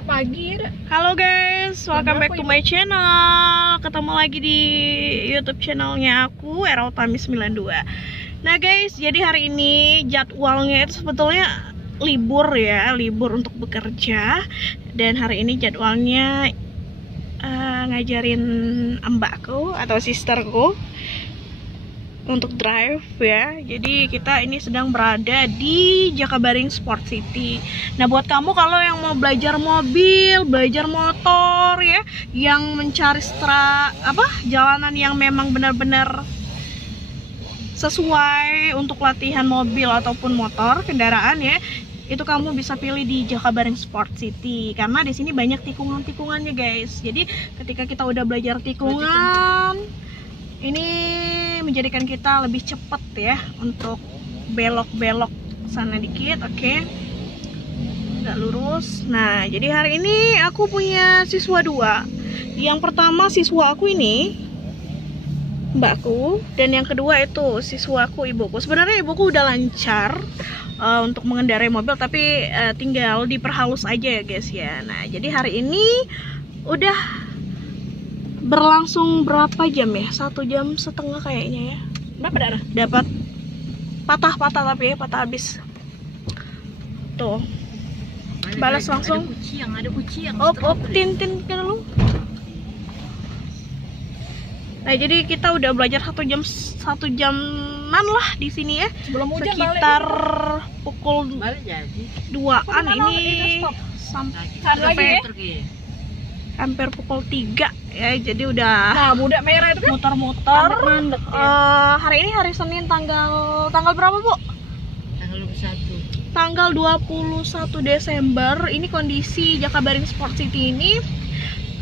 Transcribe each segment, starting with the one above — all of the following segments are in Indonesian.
Selamat pagi. Halo guys, welcome back to my channel. Ketemu lagi di YouTube channelnya aku, Erautami92. Nah guys, jadi hari ini jadwalnya itu sebetulnya libur ya, libur untuk bekerja. Dan hari ini jadwalnya ngajarin mbakku atau sisterku untuk drive ya. Jadi kita ini sedang berada di Jakabaring Sport City. Nah buat kamu kalau yang mau belajar mobil, belajar motor ya, yang mencari jalanan yang memang benar-benar sesuai untuk latihan mobil ataupun motor kendaraan ya, itu kamu bisa pilih di Jakabaring Sport City karena di sini banyak tikungan-tikungannya guys. Jadi ketika kita udah belajar tikungan, ini menjadikan kita lebih cepat ya untuk belok-belok sana dikit, oke? Nggak lurus. Nah, jadi hari ini aku punya siswa dua. Yang pertama siswa aku ini, mbakku, dan yang kedua itu siswaku ibuku. Sebenarnya ibuku udah lancar untuk mengendarai mobil, tapi tinggal diperhalus aja ya guys ya. Nah, jadi hari ini udah berlangsung berapa jam ya? 1 jam setengah kayaknya ya. Berapa darah? Dapat patah-patah tapi ya, patah habis. Tuh. Balas langsung. Ada kucing. Tintin ke dulu. Nah, jadi kita udah belajar 1 jaman lah di sini ya. Sebelum hujan sekitar pukul balik jadi 2-an ini sampai hampir pukul 3 ya, jadi udah budak merah itu kan muter-muter. ya. Hari ini hari Senin tanggal berapa Bu? Tanggal 21 Desember. Ini kondisi Jakabaring Sport City ini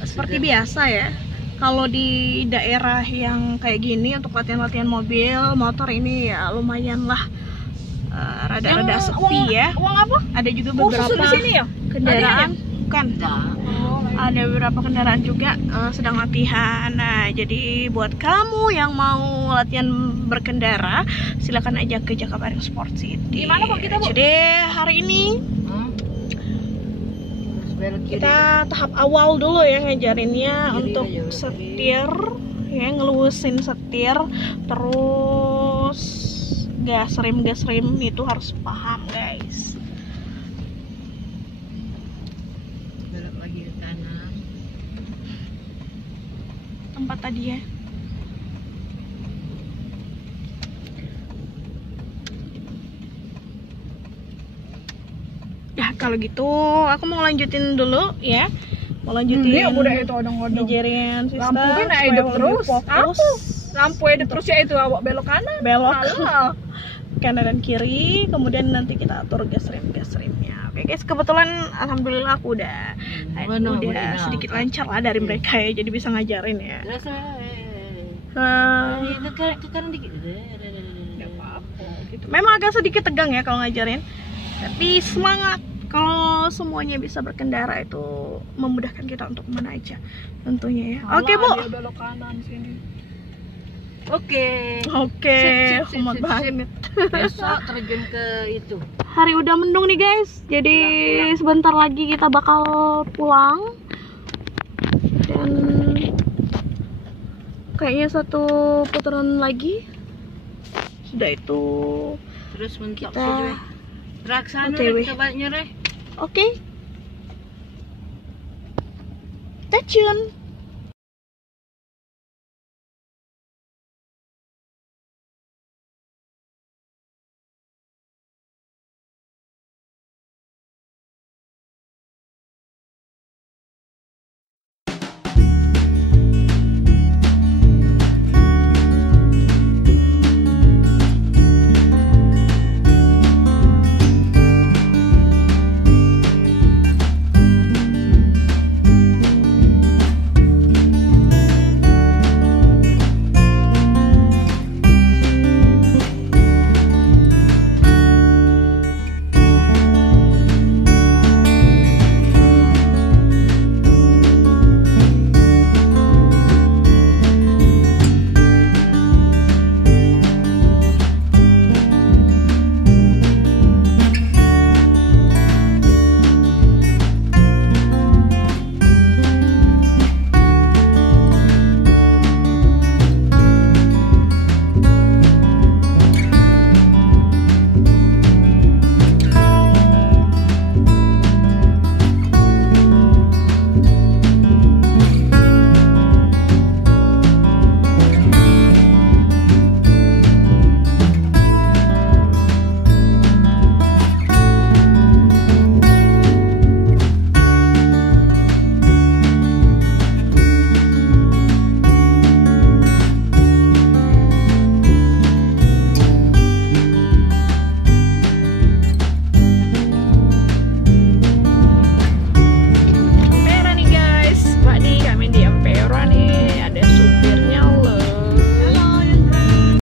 seperti biasa ya. Kalau di daerah yang kayak gini untuk latihan-latihan mobil, motor ini ya lumayan lah rada-rada sepi ya. Uang apa? Ada juga beberapa di sini ya? kendaraan, bukan? Ada beberapa kendaraan juga sedang latihan. Nah, jadi buat kamu yang mau latihan berkendara, silakan aja ke Jakabaring Sport City. Gimana kok kita, Bu? Jadi hari ini kita tahap awal dulu ya ngajarinnya untuk setir ya, ngeluasin setir, terus gas rem itu harus paham guys. Belok lagi ke kanan. Tempat tadi ya. Ya kalau gitu aku mau lanjutin dulu ya. Mau lanjutin. Iya udah itu odong-odong. Ngajarin sister. Lampu kan hidup terus. Lampu hidup terus ya itu awak belok kanan. Belok kanan dan kiri, kemudian nanti kita atur gas remnya. Oke guys, kebetulan alhamdulillah aku udah sedikit lancar lah dari mereka ya, jadi bisa ngajarin ya. Ke kanan dikit. Gitu. Memang agak sedikit tegang ya kalau ngajarin, tapi semangat. Kalau semuanya bisa berkendara itu memudahkan kita untuk kemana aja tentunya ya. Oke Bu. Dia belok kanan sini. Oke, Selamat banget. Besok terjun ke itu. Hari udah mendung nih guys, jadi sebentar lagi kita bakal pulang. Dan kayaknya 1 putaran lagi sudah itu. Terus mentok kita Raksana coba nyereh. Oke. Stay tune.